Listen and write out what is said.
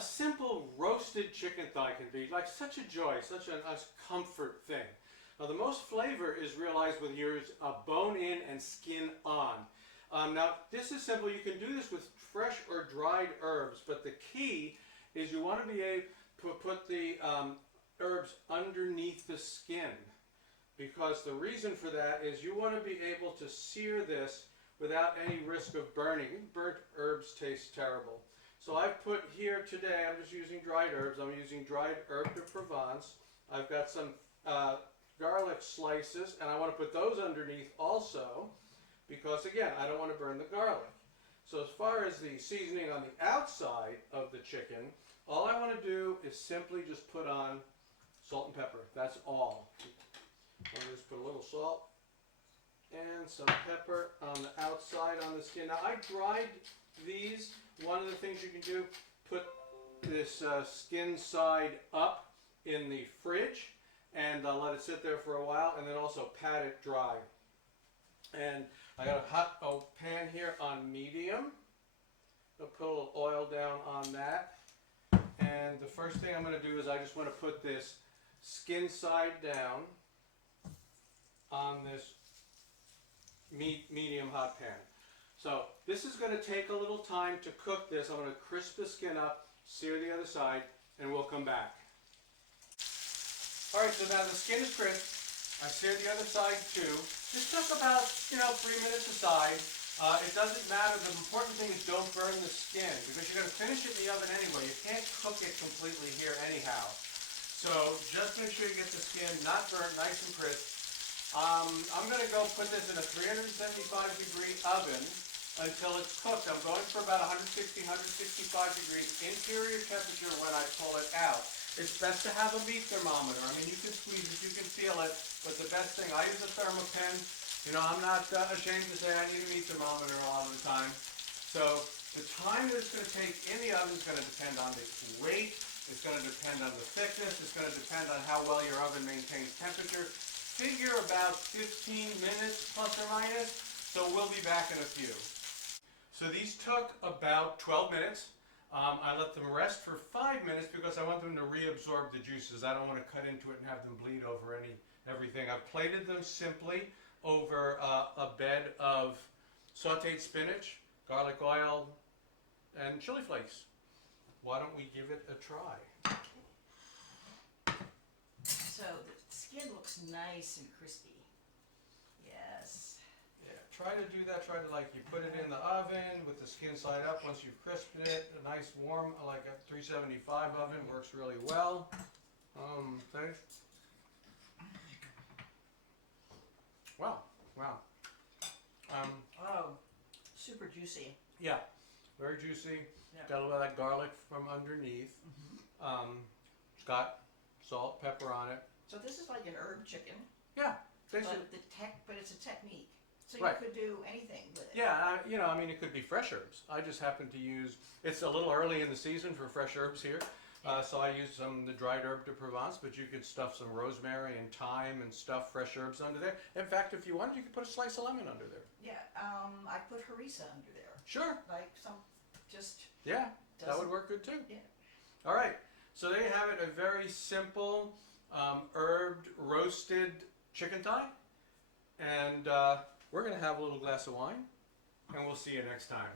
A simple roasted chicken thigh can be like such a joy, such a comfort thing. Now the most flavor is realized with yours bone in and skin on. Now this is simple. You can do this with fresh or dried herbs, but the key is you want to be able to put the herbs underneath the skin, because the reason for that is you want to be able to sear this without any risk of burning. Burnt herbs taste terrible. So I've put here today, I'm just using dried herbs. I'm using dried herb de Provence. I've got some garlic slices, and I want to put those underneath also, because again, I don't want to burn the garlic. So as far as the seasoning on the outside of the chicken, all I want to do is simply just put on salt and pepper. That's all. I'm going to just put a little salt and some pepper on the outside on the skin. Now I dried these. One of the things you can do, put this skin side up in the fridge and let it sit there for a while, and then also pat it dry. And I got a hot pan here on medium. I'll put a little oil down on that. And the first thing I'm going to do is I just want to put this skin side down on this medium hot pan. So this is going to take a little time to cook this. I'm going to crisp the skin up, sear the other side, and we'll come back. Alright, so now the skin is crisp. I seared the other side too. This took about, 3 minutes aside. It doesn't matter. The important thing is don't burn the skin, because you're going to finish it in the oven anyway. You can't cook it completely here anyhow. So just make sure you get the skin not burnt, nice and crisp. I'm going to go put this in a 375-degree oven until it's cooked. I'm going for about 160, 165 degrees interior temperature when I pull it out. It's best to have a meat thermometer. I mean, you can squeeze it, you can feel it, but the best thing, I use a thermopen. I'm not ashamed to say I need a meat thermometer a lot of the time. So the time that it's going to take in the oven is going to depend on the weight, it's going to depend on the thickness, it's going to depend on how well your oven maintains temperature. Figure about 15 minutes plus or minus, so we'll be back in a few. So these took about 12 minutes. I let them rest for 5 minutes because I want them to reabsorb the juices. I don't want to cut into it and have them bleed over everything. I've plated them simply over a bed of sauteed spinach, garlic oil, and chili flakes. Why don't we give it a try? So the skin looks nice and crispy. Yes. Yeah, try to do that. Try to you put it in the oven with the skin side up. Once you've crisped it, a nice warm, like a 375 oven works really well. Thanks. Wow. Oh, super juicy. Yeah, very juicy. Yeah. Got a little of that garlic from underneath. It's got salt, pepper on it. So this is like an herb chicken. Yeah, But it's a technique. So you Right. could do anything with it. Yeah, it could be fresh herbs. I just happen to use, it's a little early in the season for fresh herbs here, so I use the dried herb de Provence, but you could stuff some rosemary and thyme and stuff fresh herbs under there. In fact, if you wanted, you could put a slice of lemon under there. Yeah, I put harissa under there. Sure. Like just... Yeah, that would work good too. Yeah. All right, so there you have it, a very simple herbed roasted chicken thigh, and we're going to have a little glass of wine, and we'll see you next time.